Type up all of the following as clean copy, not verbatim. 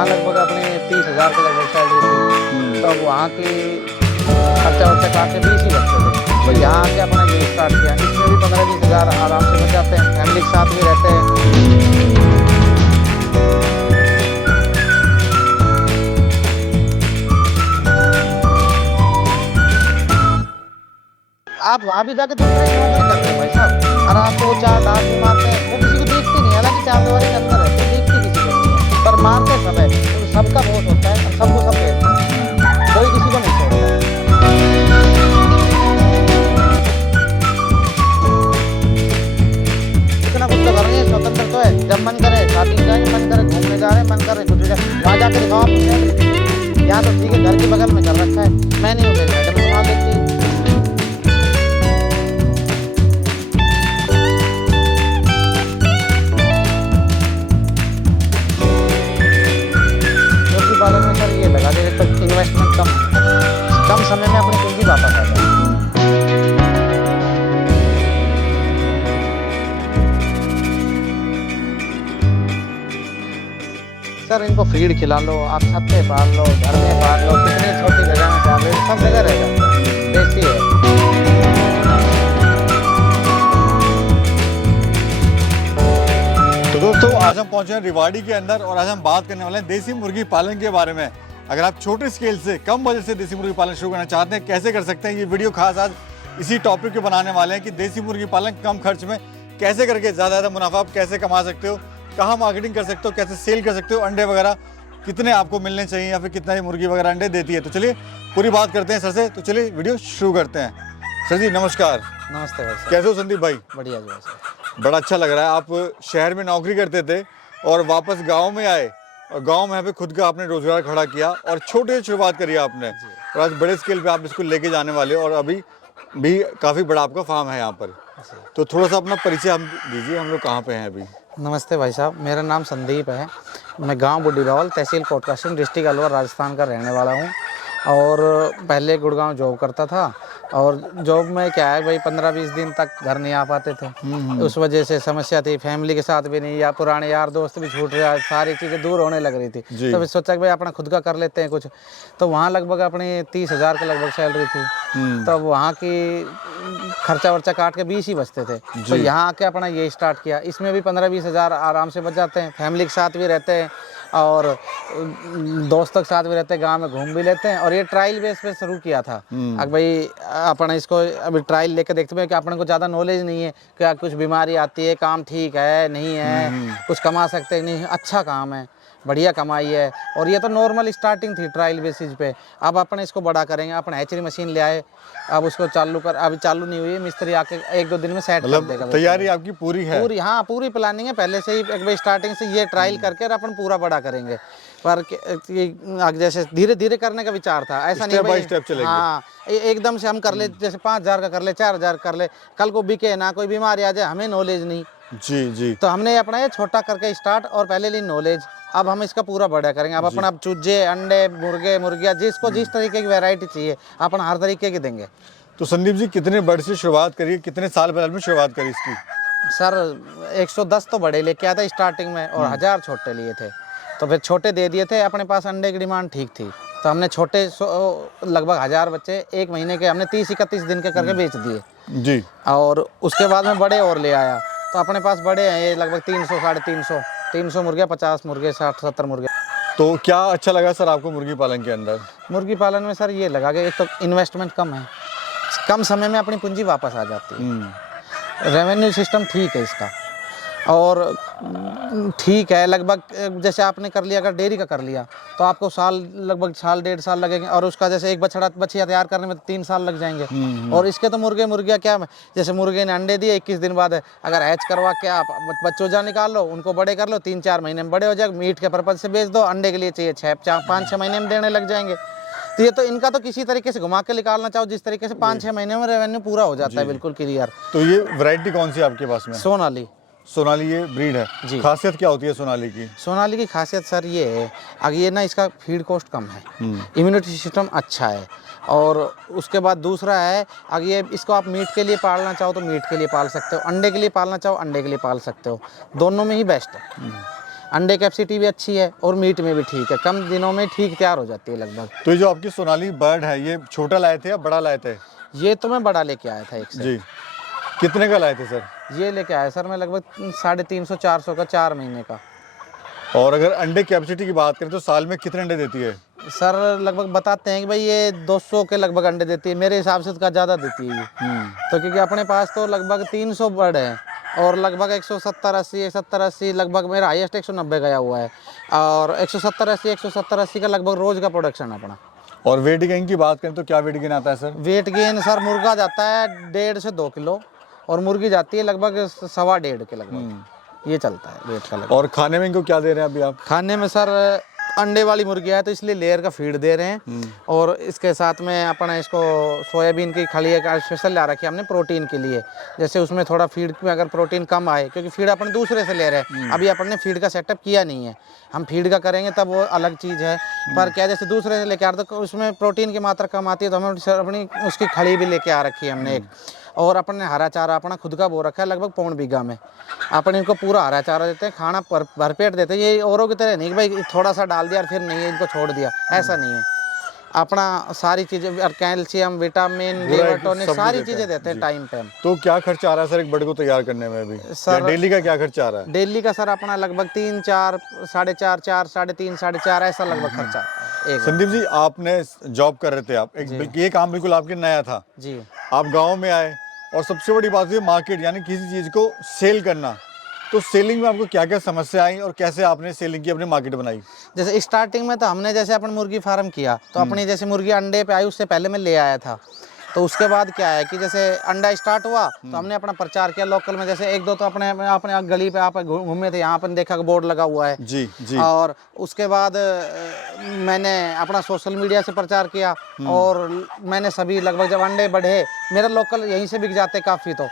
वहाँ लगभग अपने 30,000 के लगभग सैलरी थी। तो अब वहाँ की खर्चा वर्चा काट के 20 ही बचते थे। तो यहाँ आके अपना ये स्टार्ट किया। इसमें भी 15-20 हज़ार आराम से बच जाते हैं, फैमिली के साथ भी रहते हैं। आप वहाँ भी जाके दूसरे की नौकरी करते हैं भाई साहब, और आपको चार डांट भी मारते हैं, वो किसी को देखती नहीं है। हालांकि चार दीवारी के अंदर है तो देखती किसी को नहीं है, पर मारते सब है। तो सबका बहुत होता है और सबको सब कहते हैं, कोई किसी को नहीं छोड़ता है। इतना कुछ तो करेंगे, स्वतंत्र तो है, जब मन करे शादी जाएंगे, मन करे घूमने जा रहे हैं, मन करे कुछ वहाँ जाकर दिखाओ आप यहाँ तो ठीक है, घर के बगल में कर रखा है, मैं नहीं हूँ मेरी मैडम घुमा देती है। पालन में सर ये लगा दे तो इन्वेस्टमेंट कम समय में अपनी पूंजी वापस आ जाए। सर इनको फीड खिला लो, आप छत पे पाल लो, घर में पाल लो, कितनी छोटी जगह में पाल लो, सब जगह रह जाता है, देसी है। तो दोस्तों आज हम पहुंचे हैं रिवाड़ी के अंदर और आज हम बात करने वाले हैं देसी मुर्गी पालन के बारे में। अगर आप छोटे स्केल से कम बजट से देसी मुर्गी पालन शुरू करना चाहते हैं, कैसे कर सकते हैं, ये वीडियो खास आज इसी टॉपिक पे बनाने वाले हैं कि देसी मुर्गी पालन कम खर्च में कैसे करके ज़्यादा मुनाफा आप कैसे कमा सकते हो, कहाँ मार्केटिंग कर सकते हो, कैसे सेल कर सकते हो, अंडे वगैरह कितने आपको मिलने चाहिए या फिर कितना ही मुर्गी वगैरह अंडे देती है। तो चलिए पूरी बात करते हैं सर से। तो चलिए वीडियो शुरू करते हैं। सर जी नमस्कार। नमस्ते भाई साहब। कैसे हो संदीप भाई? बढ़िया जी भाई साहब। बड़ा अच्छा लग रहा है, आप शहर में नौकरी करते थे और वापस गांव में आए और गांव में यहाँ पे खुद का आपने रोजगार खड़ा किया और छोटे से शुरुआत करी आपने और आज बड़े स्केल पे आप इसको लेके जाने वाले हो और अभी भी काफ़ी बड़ा आपका फार्म है यहाँ पर। तो थोड़ा सा अपना परिचय हम दीजिए, हम लोग कहाँ पे हैं अभी? नमस्ते भाई साहब, मेरा नाम संदीप है। मैं गांव बुड्डी रावल, तहसील कोटकासिम, डिस्ट्रिक्ट अलवर, राजस्थान का रहने वाला हूँ। और पहले गुड़गांव जॉब करता था और जॉब में क्या है भाई 15-20 दिन तक घर नहीं आ पाते थे। उस वजह से समस्या थी, फैमिली के साथ भी नहीं, या पुराने यार दोस्त भी छूट रहे, सारी चीज़ें दूर होने लग रही थी। तो फिर सोचा कि भाई अपना खुद का कर लेते हैं कुछ। तो वहाँ लगभग अपनी 30,000 के लगभग सैलरी थी। तो वहाँ की खर्चा वर्चा काट के 20 ही बचते थे। तो यहाँ आके अपना ये स्टार्ट किया। इसमें भी 15-20 हज़ार आराम से बच जाते हैं, फैमिली के साथ भी रहते हैं और दोस्तों के साथ भी रहते हैं, गांव में घूम भी लेते हैं। और ये ट्रायल बेस पे शुरू किया था। अब भाई अपन इसको अभी ट्रायल लेके देखते हैं कि अपन को ज़्यादा नॉलेज नहीं है, क्या कुछ बीमारी आती है, काम ठीक है नहीं है, कुछ कमा सकते हैं नहीं, अच्छा काम है, बढ़िया कमाई है। और ये तो नॉर्मल स्टार्टिंग थी ट्रायल बेसिस पे। अब अपन इसको बड़ा करेंगे, अपन हैचरी मशीन ले आए, अब उसको चालू कर, अभी चालू नहीं हुई है, मिस्त्री आके 1-2 दिन में सेट कर देगा। तैयारी आपकी पूरी है? पूरी, हाँ पूरी प्लानिंग है पहले से ही। एक बार स्टार्टिंग से ये ट्रायल करके और अपन पूरा बड़ा करेंगे। पर आगे जैसे धीरे धीरे करने का विचार था, ऐसा नहीं बाय स्टेप चलेंगे। हाँ एकदम से हम कर ले, जैसे 5,000 का कर ले, 4,000 कर ले, कल को बिके ना, कोई बीमारी आ जाए, हमें नॉलेज नहीं। जी जी। तो हमने अपना ये छोटा करके स्टार्ट और पहले ली नॉलेज, अब हम इसका पूरा बड़ा करेंगे। अब अपना चूजे, अंडे, मुर्गे, मुर्गियाँ, जिसको जिस तरीके की वैरायटी चाहिए अपन हर तरीके की देंगे। तो संदीप जी कितने बड़े से शुरुआत करी, कितने साल पहले में शुरुआत करी इसकी? सर 110 तो बड़े लेके आया था स्टार्टिंग में और 1000 छोटे लिए थे। तो फिर छोटे दे दिए थे, अपने पास अंडे की डिमांड ठीक थी तो हमने छोटे लगभग 1000 बच्चे 1 महीने के हमने 30-31 दिन के करके बेच दिए जी। और उसके बाद में बड़े और ले आया। तो अपने पास बड़े हैं ये लगभग 300-350 मुर्गियाँ, 50 मुर्गे, 60-70 मुर्गे। तो क्या अच्छा लगा सर आपको मुर्गी पालन के अंदर? मुर्गी पालन में सर ये लगा कि एक तो इन्वेस्टमेंट कम है, कम समय में अपनी पूंजी वापस आ जाती है, रेवेन्यू सिस्टम ठीक है इसका और ठीक है। लगभग जैसे आपने कर लिया, अगर डेयरी का कर लिया तो आपको लगभग साल 1.5 साल लगेंगे और उसका जैसे एक बछिया तैयार करने में 3 साल लग जाएंगे। और इसके तो मुर्गियाँ क्या, जैसे मुर्गे ने अंडे दिए 21 दिन बाद अगर हैच करवा के आप बच्चों निकाल लो, उनको बड़े कर लो, 3-4 महीने में बड़े हो जाएगा, मीट के पर्पज से बेच दो, अंडे के लिए चाहिए 5-6 महीने में देने लग जाएंगे। तो ये तो इनका तो किसी तरीके से घुमा के निकालना चाहो जिस तरीके से 5-6 महीने में रेवेन्यू पूरा हो जाता है, बिल्कुल क्लियर। तो ये वैरायटी कौन सी आपके पास में? सोनाली। सोनाली ये ब्रीड है जी। खासियत क्या होती है सोनाली की? सोनाली की खासियत सर ये है, अब ये ना इसका फीड कॉस्ट कम है, इम्यूनिटी सिस्टम अच्छा है और उसके बाद दूसरा है, अगर ये इसको आप मीट के लिए पालना चाहो तो मीट के लिए पाल सकते हो, अंडे के लिए पालना चाहो अंडे के लिए पाल सकते हो, दोनों में ही बेस्ट है। अंडे कैपेसिटी भी अच्छी है और मीट में भी ठीक है, कम दिनों में ठीक तैयार हो जाती है लगभग। तो ये जो आपकी सोनाली बर्ड है, ये छोटा लाए थे या बड़ा लाए थे? ये तो मैं बड़ा लेके आया था एक से। जी, कितने का लाए थे सर? ये लेके आया सर मैं लगभग 350-400 का, 4 महीने का। और अगर अंडे कैपेसिटी की बात करें तो साल में कितने अंडे देती है? सर लगभग बताते हैं कि भाई ये 200 के लगभग अंडे देती है, मेरे हिसाब से तो ज़्यादा देती है ये। तो क्योंकि अपने पास तो लगभग 300 बर्ड है और लगभग 170-80 लगभग, मेरा हाईएस्ट 190 गया हुआ है और 170-80 का लगभग रोज़ का प्रोडक्शन है अपना। और वेट गेन की बात करें तो क्या वेट गेन आता है सर? वेट गेन सर मुर्गा जाता है 1.5 से 2 किलो और मुर्गी जाती है लगभग 1.25 के लगभग, ये चलता है वेट का लगभग। और खाने में इनको क्या दे रहे हैं अभी आप? खाने में सर अंडे वाली मुर्गी है तो इसलिए लेयर का फीड दे रहे हैं और इसके साथ में अपना इसको सोयाबीन की खली का स्पेशल ला रखी है हमने प्रोटीन के लिए। जैसे उसमें थोड़ा फीड में अगर प्रोटीन कम आए, क्योंकि फीड अपन दूसरे से ले रहे हैं, अभी अपन ने फीड का सेटअप किया नहीं है, हम फीड का करेंगे तब वो अलग चीज़ है। पर क्या जैसे दूसरे से लेके आ रहे तो उसमें प्रोटीन की मात्रा कम आती है तो हमें अपनी उसकी खली भी लेके आ रखी है हमने एक। और अपन ने हरा चारा अपना खुद का बो रखा है लगभग 1.25 बीघा में। अपन इनको पूरा हरा चारा देते हैं, खाना भरपेट देते हैं। ये औरों की तरह नहीं कि भाई थोड़ा सा डाल दिया और फिर नहीं है इनको छोड़ दिया, ऐसा नहीं है। अपना सारी चीज़ें, कैल्शियम, विटामिन, लीवर टॉनिक, सारी चीज़ें देते हैं टाइम पे हम। तो क्या खर्चा आ रहा है सर एक बर्ड को तैयार करने में अभी सर? डेली का क्या खर्चा आ रहा है? डेली का सर अपना लगभग 3-4, 4.5, 4, 3.5, 4.5 ऐसा लगभग खर्चा एक। संदीप जी, आपने जॉब कर रहे थे आप एक, ये काम बिल्कुल आपके नया था जी। आप गांव में आए और सबसे बड़ी बात है मार्केट, यानी किसी चीज़ को सेल करना। तो सेलिंग में आपको क्या क्या समस्या आई और कैसे आपने सेलिंग की अपनी मार्केट बनाई? जैसे स्टार्टिंग में तो हमने जैसे अपन मुर्गी फार्म किया तो अपनी जैसे मुर्गी अंडे पे आई उससे पहले मैं ले आया था। तो उसके बाद क्या है कि जैसे अंडा स्टार्ट हुआ तो हमने अपना प्रचार किया लोकल में। जैसे 1-2 तो अपने अपने गली पे आप घूमे थे, यहाँ पर देखा बोर्ड लगा हुआ है। जी जी। और उसके बाद मैंने अपना सोशल मीडिया से प्रचार किया और मैंने सभी लगभग जब अंडे बढ़े, मेरा लोकल यहीं से बिक जाते काफ़ी, तो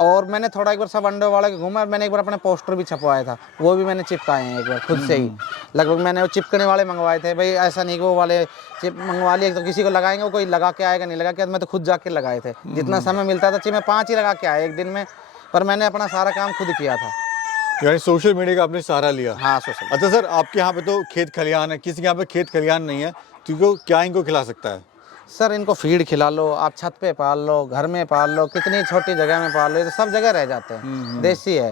और मैंने थोड़ा एक बार सब अंडे वाले के घूमा। मैंने एक बार अपने पोस्टर भी छपवाया था, वो भी मैंने चिपकाए हैं एक बार खुद से ही। लगभग मैंने वो चिपकने वाले मंगवाए थे, भाई ऐसा नहीं कि वो वाले चिप मंगवा लिए तो किसी को लगाएंगे, वो कोई लगा के आएगा नहीं लगा के, मैं तो खुद जाके लगाए थे। जितना समय मिलता था मैं 5 ही लगा के आया एक दिन में, पर मैंने अपना सारा काम खुद किया था। यानी सोशल मीडिया का आपने सहारा लिया? हाँ, सोशल। अच्छा सर, आपके यहाँ पे तो खेत खलिहान है, किसी के यहाँ पे खेत खलिहान नहीं है, तो क्या इनको खिला सकता है? सर इनको फीड खिला लो, आप छत पे पाल लो, घर में पाल लो, कितनी छोटी जगह में पाल लो, ये तो सब जगह रह जाते हैं। देसी है,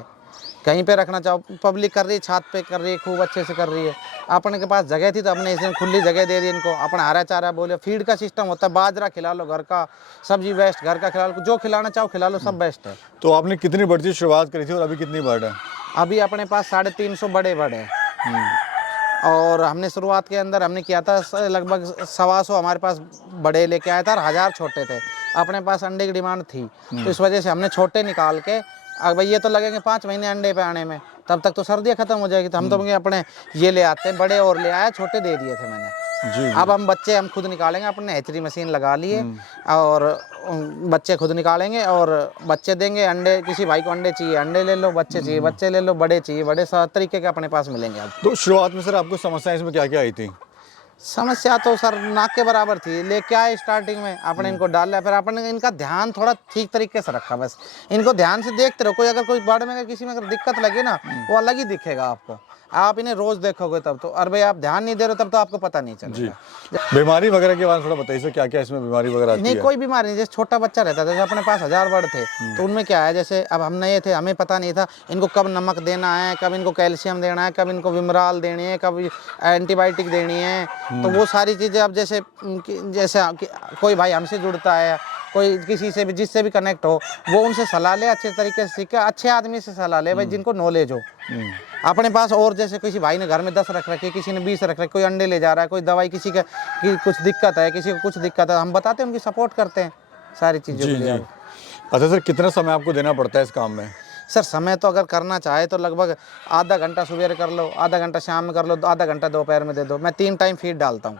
कहीं पे रखना चाहो, पब्लिक कर रही है, छत पे कर रही है, खूब अच्छे से कर रही है। अपने के पास जगह थी तो अपने इसने खुली जगह दे दी इनको। अपना हरा चारा बोले, फीड का सिस्टम होता है, बाजरा खिला लो घर का, सब्जी बेस्ट घर का खिला लो, जो खिलाना चाहो खिला लो, सब बेस्ट है। तो आपने कितनी बर्ड की शुरुआत करी थी और अभी कितनी बर्ड है? अभी अपने पास 350 बड़े बर्ड हैं और हमने शुरुआत के अंदर हमने किया था लगभग 125 हमारे पास बड़े लेके आया था और 1000 छोटे थे। अपने पास अंडे की डिमांड थी तो इस वजह से हमने छोटे निकाल के, अब भाई ये तो लगेंगे 5 महीने अंडे पे आने में, तब तक तो सर्दियाँ खत्म हो जाएगी, तो हम तो अपने ये ले आते हैं बड़े, और ले आया, छोटे दे दिए थे मैंने। जी। अब हम बच्चे हम खुद निकालेंगे, अपने हैचरी मशीन लगा लिए और बच्चे खुद निकालेंगे और बच्चे देंगे। अंडे, किसी भाई को अंडे चाहिए अंडे ले लो, बच्चे चाहिए बच्चे ले लो, बड़े चाहिए बड़े, सब तरीके के अपने पास मिलेंगे। अब तो शुरुआत में सर आपको समस्या इसमें क्या क्या आई थी? समस्या तो सर नाक के बराबर थी, लेके आए स्टार्टिंग में, आपने इनको डाला, फिर आपने इनका ध्यान थोड़ा ठीक तरीके से रखा। बस इनको ध्यान से देखते रहो, कोई अगर कोई बर्ड में अगर किसी में अगर दिक्कत लगे ना, वो अलग ही दिखेगा आपको। आप इन्हें रोज देखोगे तब तो, और भाई आप ध्यान नहीं दे रहे हो तब तो आपको पता नहीं चलेगा। बीमारी वगैरह के बारे में थोड़ा बताइए सर, क्या क्या इसमें बीमारी वगैरह आती नहीं, है? कोई बीमारी नहीं। जैसे छोटा बच्चा रहता था, जैसे अपने पास 1000 बर्ड थे तो उनमें क्या है, जैसे अब हम नए थे, हमें पता नहीं था इनको कब नमक देना है, कब इनको कैल्शियम देना है, कब इनको विमराल देनी है, कब एंटीबायोटिक देनी है। तो वो सारी चीज़ें अब जैसे कोई भाई हमसे जुड़ता है, कोई किसी से भी, जिससे भी कनेक्ट हो, वो उनसे सलाह ले, अच्छे तरीके से सीखे, अच्छे आदमी से सलाह ले भाई, जिनको नॉलेज हो अपने पास। और जैसे किसी भाई ने घर में 10 रख रखे, किसी ने 20 रख रखे, कोई अंडे ले जा रहा है, कोई दवाई, किसी का कुछ दिक्कत है, किसी को कुछ दिक्कत है, हम बताते हैं, उनकी सपोर्ट करते हैं सारी चीज़ों के लिए। अच्छा सर, कितना समय आपको देना पड़ता है इस काम में? सर समय तो अगर करना चाहे तो लगभग आधा घंटा सुबह कर लो, आधा घंटा शाम में कर लो, आधा घंटा दोपहर में दे दो। मैं 3 टाइम फीड डालता हूँ,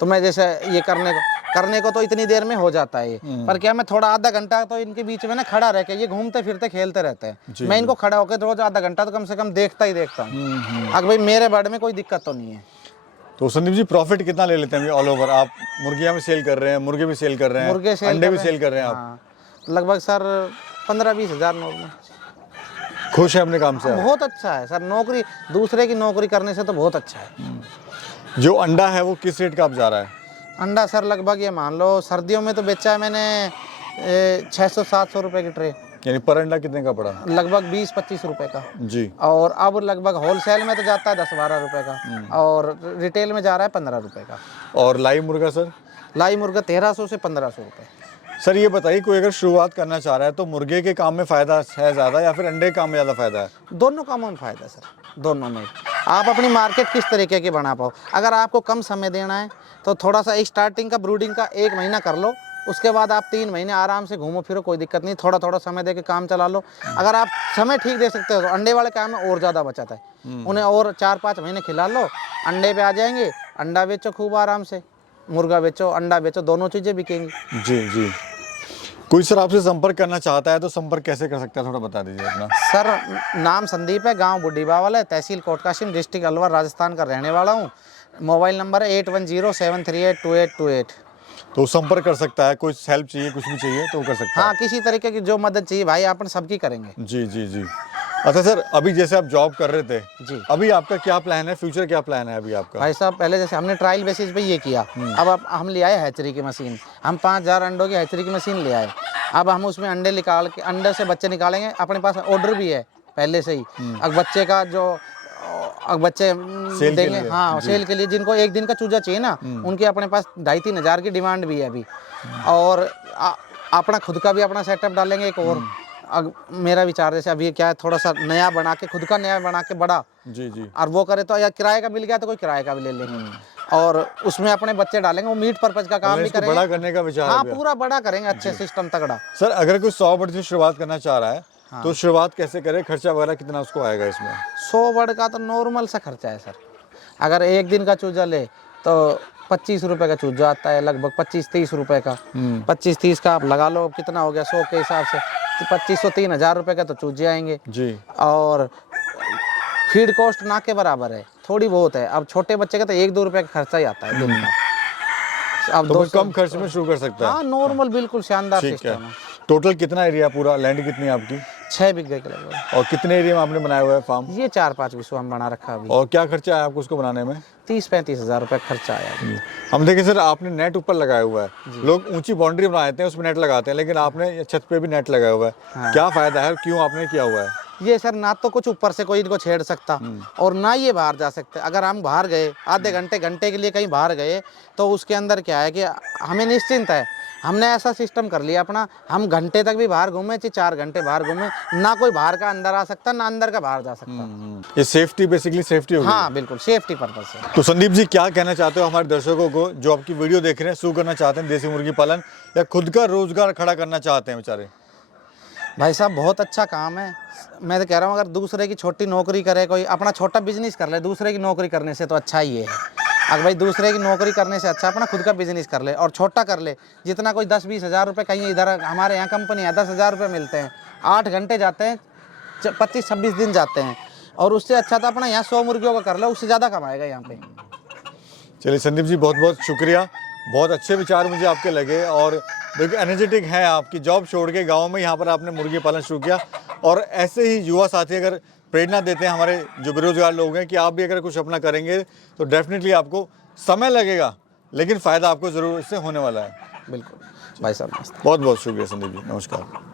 तो मैं जैसे ये करने को तो इतनी देर में हो जाता है ये, पर क्या मैं थोड़ा आधा घंटा तो इनके बीच में ना खड़ा रह के, ये घूमते फिरते खेलते रहते हैं, मैं इनको खड़ा होकर रोज आधा घंटा तो कम से कम देखता ही देखता हूँ। अगर भाई मेरे बर्ड में कोई दिक्कत तो नहीं है। तो संदीप जी, प्रॉफिट कितना ले लेते हैं ऑल ओवर? आप मुर्गियाँ भी सेल कर रहे हैं, मुर्गे भी सेल कर रहे हैं, अंडे भी सेल कर रहे हैं आप? लगभग सर 15-20 हज़ार नॉर्मल। खुश है अपने काम से आप? बहुत अच्छा है सर, नौकरी दूसरे की नौकरी करने से तो बहुत अच्छा है। जो अंडा है वो किस रेट का आप जा रहा है? अंडा सर लगभग ये मान लो सर्दियों में तो बेचा है मैंने 600-700 रुपए की ट्रे, यानी पर अंडा कितने का पड़ा? लगभग 20-25 रुपए का। जी। और अब लगभग होलसेल में तो जाता है 10-12 रुपए का, और रिटेल में जा रहा है 15 रुपए का। और लाइव मुर्गा सर? लाई मुर्गा 1300 से 1500 रुपए। सर ये बताइए, कोई अगर शुरुआत करना चाह रहा है तो मुर्गे के काम में फ़ायदा है ज़्यादा या फिर अंडे के काम में ज़्यादा फ़ायदा है? दोनों कामों में फ़ायदा है सर, दोनों में। आप अपनी मार्केट किस तरीके की बना पाओ। अगर आपको कम समय देना है तो थोड़ा सा स्टार्टिंग का ब्रूडिंग का 1 महीना कर लो, उसके बाद आप 3 महीने आराम से घूमो फिरो, कोई दिक्कत नहीं, थोड़ा थोड़ा समय दे के काम चला लो। अगर आप समय ठीक दे सकते हो तो अंडे वाले काम में और ज़्यादा बचत है। उन्हें और 4-5 महीने खिला लो, अंडे पे आ जाएंगे, अंडा बेचो खूब आराम से, मुर्गा बेचो, अंडा बेचो, दोनों चीज़ें बिकेंगी। जी जी। कोई सर आपसे संपर्क करना चाहता है तो संपर्क कैसे कर सकता है, थोड़ा बता दीजिए अपना। सर नाम संदीप है, गांव बुड्डी बावल है, तहसील कोटकासिम, डिस्ट्रिक्ट अलवर, राजस्थान का रहने वाला हूं। मोबाइल नंबर है 8107382828। तो संपर्क कर सकता है, कोई हेल्प चाहिए, कुछ भी चाहिए तो वो कर सकता है। हाँ, किसी तरीके की जो मदद चाहिए भाई अपन सबकी करेंगे। जी जी जी। अच्छा सर, अभी जैसे आप जॉब कर रहे थे, जी। अभी आपका क्या प्लान है, फ्यूचर क्या प्लान है अभी आपका? भाई साहब पहले जैसे हमने ट्रायल बेसिस पे ये किया, अब हम ले आए हैचरी की मशीन, हम 5000 अंडों की हैचरी की मशीन ले आए। अब हम उसमें अंडे निकाल के, अंडे से बच्चे निकालेंगे, अपने पास ऑर्डर भी है पहले से ही। अब बच्चे का जो बच्चे सेल के देंगे, लिए। हाँ सेल के लिए, जिनको एक दिन का चूजा चाहिए ना, उनके अपने पास 2,500-3 हज़ार की डिमांड भी है अभी। और अपना खुद का भी अपना सेटअप डालेंगे एक और। अब मेरा विचार जैसे अभी क्या है, थोड़ा सा नया बना के, खुद का नया बना के बड़ा, जी जी। और वो करे तो, या किराए का मिल गया तो कोई किराए का भी ले लेंगे, और उसमें अपने बच्चे डालेंगे, वो मीट पर्पज का काम भी इसको करेंगे। बड़ा करने का विचार हाँ है अभी? पूरा बड़ा करेंगे, अच्छे सिस्टम तगड़ा। सर अगर कोई 100 बर्ड से शुरुआत करना चाह रहा है तो शुरुआत कैसे करे, खर्चा वगैरह कितना उसको आएगा इसमें? 100 बर्ड का तो नॉर्मल सा खर्चा है सर। अगर एक दिन का चूजा ले तो 25 रुपए का चूजा आता है, लगभग 25-30 रुपए का। 25-30 का आप लगा लो कितना हो गया 100 के हिसाब से, 2500-3 हज़ार रुपए का तो चूजे आएंगे जी। और फीड कॉस्ट ना के बराबर है, थोड़ी बहुत है। अब छोटे बच्चे का तो 1-2 रुपए का खर्चा ही आता है दिन का। अब तो 200 कम खर्च में शुरू कर सकता है? हाँ नॉर्मल, बिल्कुल शानदार ठीक है। सिस्टम है। टोटल कितना एरिया, पूरा लैंड कितनी है आपकी? 6 बिघे के लगभग। और कितने एरिया में आपने बनाया हुआ है फार्म? ये 4-5 विश्व हम बना रखा अभी। और क्या खर्चा आया आपको उसको बनाने में? 30-35 हज़ार रुपये खर्चा आया अभी। हम देखें सर, आपने नेट ऊपर लगाया हुआ है। लोग ऊंची बाउंड्री बना देते हैं उसमें नेट लगाते हैं, लेकिन आपने छत पे भी नेट लगाया हुआ है। क्या फायदा है और क्यों आपने किया हुआ है? ये सर ना तो कुछ ऊपर से कोई इनको छेड़ सकता, और ना ये बाहर जा सकते। अगर हम बाहर गए आधे घंटे के लिए कहीं बाहर गए तो उसके अंदर क्या है कि हमें निश्चिंत है, हमने ऐसा सिस्टम कर लिया अपना, हम घंटे तक भी बाहर घूमे, चाहे 4 घंटे बाहर घूमे, ना कोई बाहर का अंदर आ सकता, ना अंदर का बाहर जा सकता। ये सेफ्टी, बेसिकली सेफ्टी होगी। हाँ बिल्कुल, सेफ्टी पर्पज से। तो संदीप जी क्या कहना चाहते हो हमारे दर्शकों को जो आपकी वीडियो देख रहे हैं, शुरू करना चाहते हैं देसी मुर्गी पालन या खुद का रोजगार खड़ा करना चाहते हैं बेचारे? भाई साहब बहुत अच्छा काम है। मैं तो कह रहा हूँ अगर दूसरे की छोटी नौकरी करे, कोई अपना छोटा बिजनेस कर ले, दूसरे की नौकरी करने से तो अच्छा ही है। अगर भाई दूसरे की नौकरी करने से अच्छा अपना खुद का बिजनेस कर ले और छोटा कर ले, जितना कोई 10-20 हज़ार रुपये, कहीं इधर हमारे यहाँ कंपनी है 10 हज़ार रुपये मिलते हैं, 8 घंटे जाते हैं, 25-26 दिन जाते हैं, और उससे अच्छा तो अपना यहाँ 100 मुर्गियों का कर लो, उससे ज़्यादा कमाएगा यहाँ पे। चलिए संदीप जी, बहुत बहुत शुक्रिया, बहुत अच्छे विचार मुझे आपके लगे। और देखिए एनर्जेटिक है, आपकी जॉब छोड़ के गांव में यहाँ पर आपने मुर्गी पालन शुरू किया। और ऐसे ही युवा साथी अगर प्रेरणा देते हैं हमारे जो बेरोजगार लोग हैं कि आप भी अगर कुछ अपना करेंगे तो डेफिनेटली आपको समय लगेगा, लेकिन फ़ायदा आपको ज़रूर इससे होने वाला है। बिल्कुल भाई साहब, बहुत बहुत शुक्रिया संदीप जी, नमस्कार।